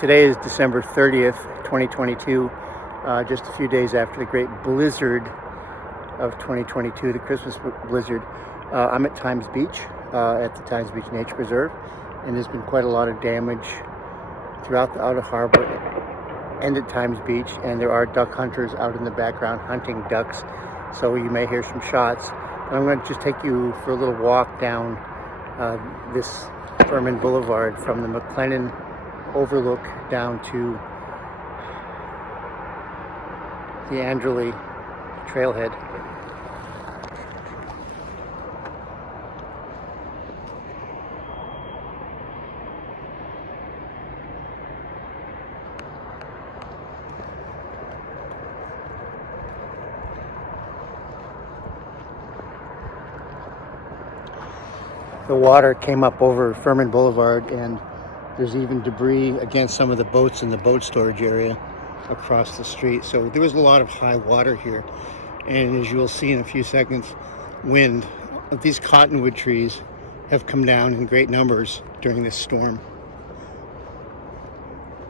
Today is December 30th, 2022, just a few days after the great blizzard of 2022, the Christmas blizzard. I'm at Times Beach, at the Times Beach Nature Preserve, and there's been quite a lot of damage throughout the outer harbor and at Times Beach, and there are duck hunters out in the background hunting ducks, so you may hear some shots. And I'm going to just take you for a little walk down this Furman Boulevard from the McLennan overlook down to the Andrely trailhead. The water came up over Furman Boulevard, and there's even debris against some of the boats in the boat storage area across the street. So there was a lot of high water here. And as you'll see in a few seconds, wind. These cottonwood trees have come down in great numbers during this storm.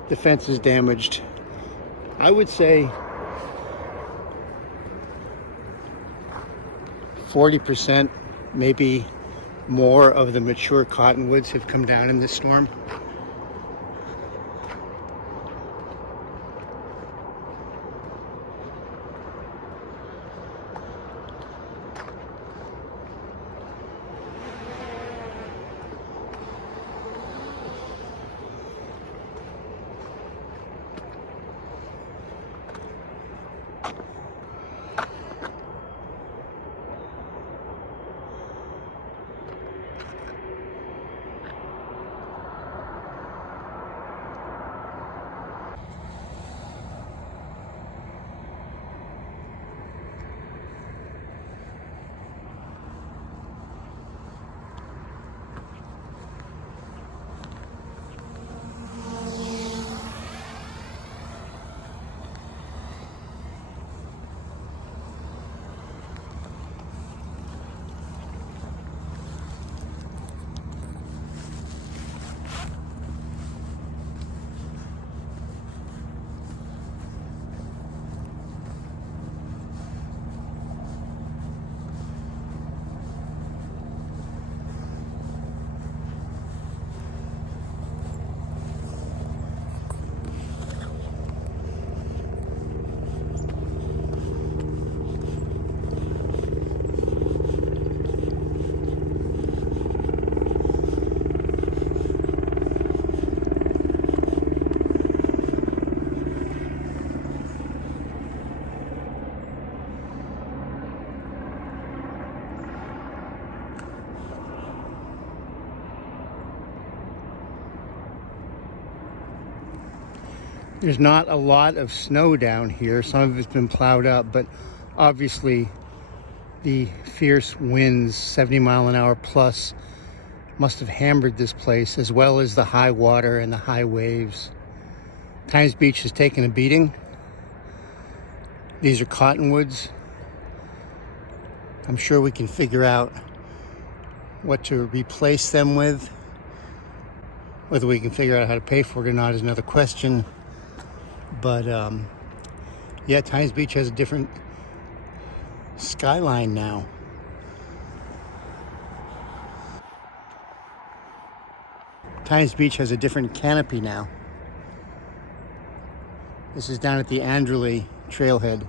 The fence is damaged. I would say 40%, maybe more, of the mature cottonwoods have come down in this storm. There's not a lot of snow down here. Some of it's been plowed up, but obviously the fierce winds, 70-mile-an-hour plus, must have hammered this place, as well as the high water and the high waves. Times Beach has taken a beating. These are cottonwoods. I'm sure we can figure out what to replace them with. Whether we can figure out how to pay for it or not is another question. But yeah, Times Beach has a different skyline now. Times Beach has a different canopy now. This is down at the Andrely trailhead.